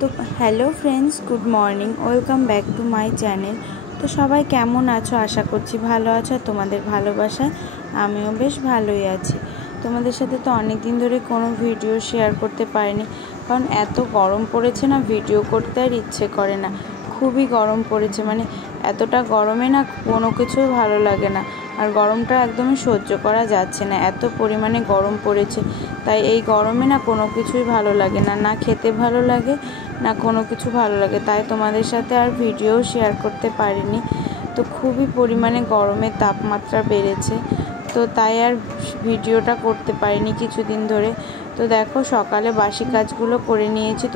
তো hello friends, good morning, welcome back to my channel. তো সবাই কেমন আছো? আশা করছি ভালো আছো। তোমাদের ভালোবাসায় আমিও বেশ ভালোই আছি। তোমাদের সাথে তো অনেক দিন ধরে কোনো ভিডিও শেয়ার করতে পারিনি, কারণ এত গরম পড়েছে না, ভিডিও করতে আর ইচ্ছে করে না। খুবই গরম পড়েছে, মানে এতটা গরমে না কোনো কিছুই ভালো লাগে না। আর গরমটা একদমই সহ্য করা যাচ্ছে না, এত পরিমাণে গরম পড়েছে। তাই এই গরমে না কোনো কিছুই ভালো লাগে না, না খেতে ভালো লাগে না কোনো কিছু ভালো লাগে। তাই তোমাদের সাথে আর ভিডিও শেয়ার করতে পারিনি। তো খুবই পরিমাণে গরমের তাপমাত্রা বেড়েছে, তো তাই আর ভিডিওটা করতে পারিনি কিছুদিন ধরে। তো দেখো, সকালে বাসি কাজগুলো করে নিয়েছি।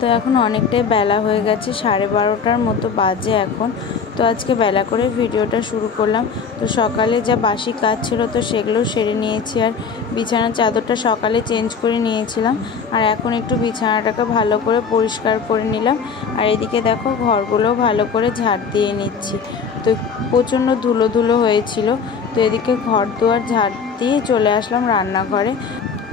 তো এখন অনেকটাই বেলা হয়ে গেছে, 12:30টার মতো বাজে এখন। তো আজকে বেলা করে ভিডিওটা শুরু করলাম। তো সকালে যা বাসি কাজ ছিল তো সেগুলো সেরে নিয়েছি, আর বিছানার চাদরটা সকালে চেঞ্জ করে নিয়েছিলাম। আর এখন একটু বিছানাটাকে ভালো করে পরিষ্কার করে নিলাম। আর এদিকে দেখো, ঘরগুলো ভালো করে ঝাড় দিয়ে নিচ্ছি। তো প্রচণ্ড ধুলো ধুলো হয়েছিল। তো এদিকে ঘর দুয়ার ঝাড় দিয়ে চলে আসলাম রান্নাঘরে।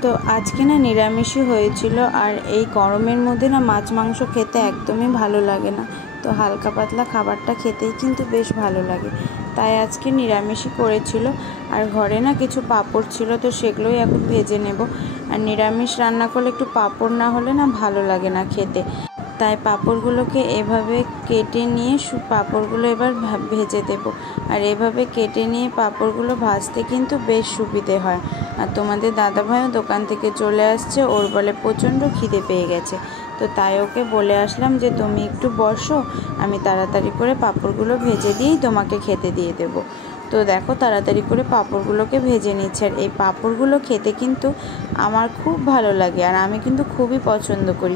তো আজকে না নিরামিষই হয়েছিল, আর এই গরমের মধ্যে না মাছ মাংস খেতে একদমই ভালো লাগে না। তো হালকা পাতলা খাবারটা খেতেই কিন্তু বেশ ভালো লাগে, তাই আজকে নিরামিষই করেছিল। আর ঘরে না কিছু পাঁপড় ছিল, তো সেগুলোই এখন ভেজে নেব। আর নিরামিষ রান্না করলে একটু পাঁপড় না হলে না ভালো লাগে না খেতে। তাই পাঁপড়গুলোকে এভাবে কেটে নিয়ে পাঁপড়গুলো এবার ভেজে দেব। আর এভাবে কেটে নিয়ে পাঁপড়গুলো ভাজতে কিন্তু বেশ সুবিধে হয়। আর তোমাদের দাদাভাইও দোকান থেকে চলে আসছে, ওর বলে প্রচণ্ড খিদে পেয়ে গেছে। তো তাই ওকে বলে আসলাম যে তুমি একটু বসো, আমি তাড়াতাড়ি করে পাঁপড়গুলো ভেজে দিয়েই তোমাকে খেতে দিয়ে দেবো। তো দেখো, তাড়াতাড়ি করে পাঁপড়গুলোকে ভেজে নিচ্ছে। আর এই পাঁপড়গুলো খেতে কিন্তু আমার খুব ভালো লাগে, আর আমি কিন্তু খুবই পছন্দ করি।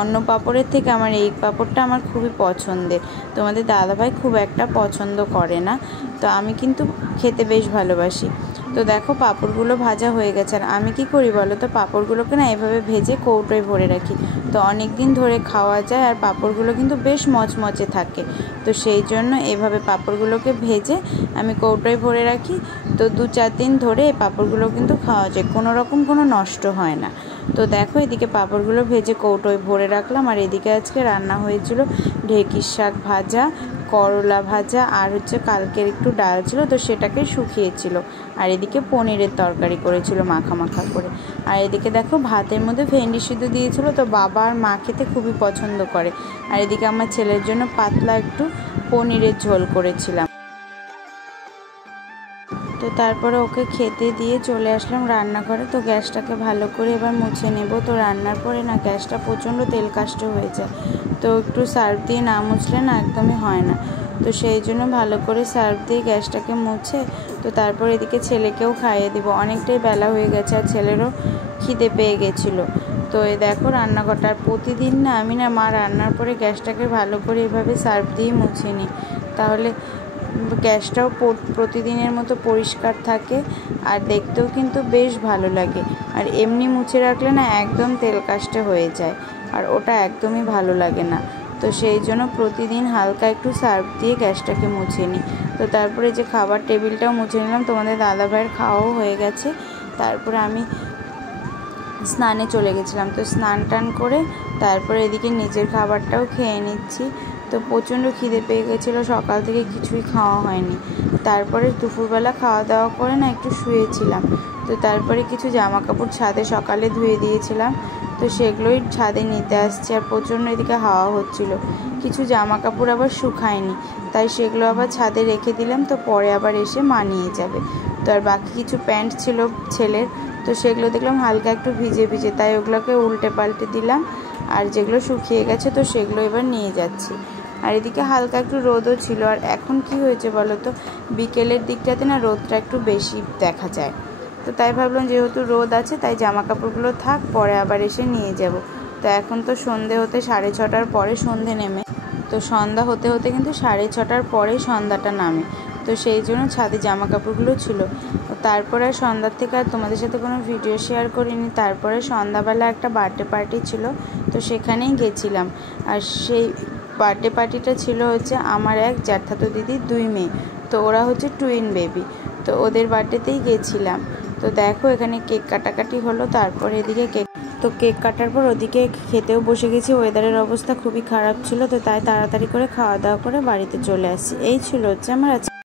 অন্য পাঁপড়ের থেকে আমার এই পাঁপড়টা আমার খুবই পছন্দের। তোমাদের দাদাভাই খুব একটা পছন্দ করে না, তো আমি কিন্তু খেতে বেশ ভালোবাসি। তো দেখো, পাঁপড়গুলো ভাজা হয়ে গেছে। আর আমি কি করি বলো তো, পাঁপড়গুলোকে না এভাবে ভেজে কৌটোয় ভরে রাখি, তো অনেক দিন ধরে খাওয়া যায়। আর পাঁপড়গুলো কিন্তু বেশ মচমচে থাকে। তো সেই জন্য এভাবে পাঁপড়গুলোকে ভেজে আমি কৌটোয় ভরে রাখি। তো 2-4 দিন ধরে এই পাঁপড়গুলো কিন্তু খাওয়া যায়, কোনো রকম কোনো নষ্ট হয় না। তো দেখো, এদিকে পাঁপড়গুলো ভেজে কৌটোয় ভরে রাখলাম। আর এদিকে আজকে রান্না হয়েছিল ঢেঁকির শাক ভাজা, করলা ভাজা, আর কালকের একটু ডাল ছিল, তো সেটাকে শুকিয়েছিল। আর এদিকে পনিরের তরকারি করেছিল মাখা মাখা করে। আর এদিকে দেখো, ভাতের মধ্যে ভেন্ডি সিদ্ধ দিয়েছিল, তো বাবা আর মা খেতে খুবই পছন্দ করে। আর এদিকে আমার ছেলের জন্য পাতলা একটু পনিরের ঝোল করেছিলাম। তো তারপরে ওকে খেতে দিয়ে চলে আসলাম রান্নাঘরে। তো গ্যাসটাকে ভালো করে এবার মুছে নেব। তো রান্নার পরে না গ্যাসটা প্রচণ্ড তেল কাস্ট হয়ে যায়, তো একটু সার্ফ দিয়ে না মুছলে না একদমই হয় না। তো সেই জন্য ভালো করে সার্ফ দিয়ে গ্যাসটাকে মুছে, তো তারপর এদিকে ছেলেকেও খাইয়ে দিব। অনেকটাই বেলা হয়ে গেছে, আর ছেলেরও খিদে পেয়ে গেছিলো। তো এই দেখো রান্নাঘরটার প্রতিদিন না আমি না মা রান্নার পরে গ্যাসটাকে ভালো করে এভাবে সার্ফ দিয়ে মুছে নিই, তাহলে গ্যাসটাও প্রতিদিনের মতো পরিষ্কার থাকে, আর দেখতেও কিন্তু বেশ ভালো লাগে। আর এমনি মুছে রাখলে না একদম তেল কাস্টে হয়ে যায়, আর ওটা একদমই ভালো লাগে না। তো সেই জন্য প্রতিদিন হালকা একটু সার্ফ দিয়ে গ্যাসটাকে মুছে নিই। তো তারপরে যে খাবার টেবিলটাও মুছে নিলাম। তোমাদের দাদাভাইয়ের খাওয়াও হয়ে গেছে। তারপরে আমি স্নানে চলে গেছিলাম। তো স্নান টান করে তারপরে এদিকে নিজের খাবারটাও খেয়ে নিচ্ছি। তো প্রচণ্ড খিদে পেয়ে গেছিলো, সকাল থেকে কিছুই খাওয়া হয়নি। তারপরে দুপুরবেলা খাওয়া দাওয়া করে না একটু শুয়েছিলাম। তো তারপরে কিছু জামা কাপড় ছাদে সকালে ধুয়ে দিয়েছিলাম, তো সেগুলোই ছাদে নিতে আসছে। আর প্রচণ্ড এদিকে হাওয়া হচ্ছিলো। কিছু জামা কাপড় আবার শুকায়নি, তাই সেগুলো আবার ছাদে রেখে দিলাম, তো পরে আবার এসে মানিয়ে যাবে। তো আর বাকি কিছু প্যান্ট ছিল ছেলের, তো সেগুলো দেখলাম হালকা একটু ভিজে ভিজে, তাই ওগুলোকে উল্টে পাল্টে দিলাম। আর যেগুলো শুকিয়ে গেছে তো সেগুলো এবার নিয়ে যাচ্ছি। আর এদিকে হালকা একটু রোদও ছিল। আর এখন কি হয়েছে বলো তো, বিকেলের দিকটাতে না রোদটা একটু বেশি দেখা যায়। তো তাই ভাবলাম যেহেতু রোদ আছে, তাই জামা কাপড়গুলো থাক, পরে আবার এসে নিয়ে যাব। তো এখন তো সন্ধে হতে 6:30টার পরে সন্ধে নেমে, তো সন্ধ্যা হতে হতে কিন্তু 6:30টার পরেই সন্ধ্যাটা নামে। তো সেই জন্য ছাদে জামা কাপড়গুলো ছিল। তারপরে সন্ধ্যার থেকে আর তোমাদের সাথে কোনো ভিডিও শেয়ার করিনি। তারপরে সন্ধ্যাবেলা একটা বার্থডে পার্টি ছিল, তো সেখানেই গেছিলাম। আর সেই বার্থডে পার্টিটা ছিল আমার এক জ্যাঠাতো দিদির 2 মেয়ে, তো ওরা টুইন বেবি। তো ওদের বার্থডেতেই গেছিলাম। তো দেখো, এখানে কেক কাটাকাটি হলো। তারপরে এদিকে তো কেক কাটার পর ওদিকে খেতেও বসে গেছি। ওয়েদারের অবস্থা খুবই খারাপ ছিল, তো তাই তাড়াতাড়ি করে খাওয়া দাওয়া করে বাড়িতে চলে আসি। এই ছিল হচ্ছে আমার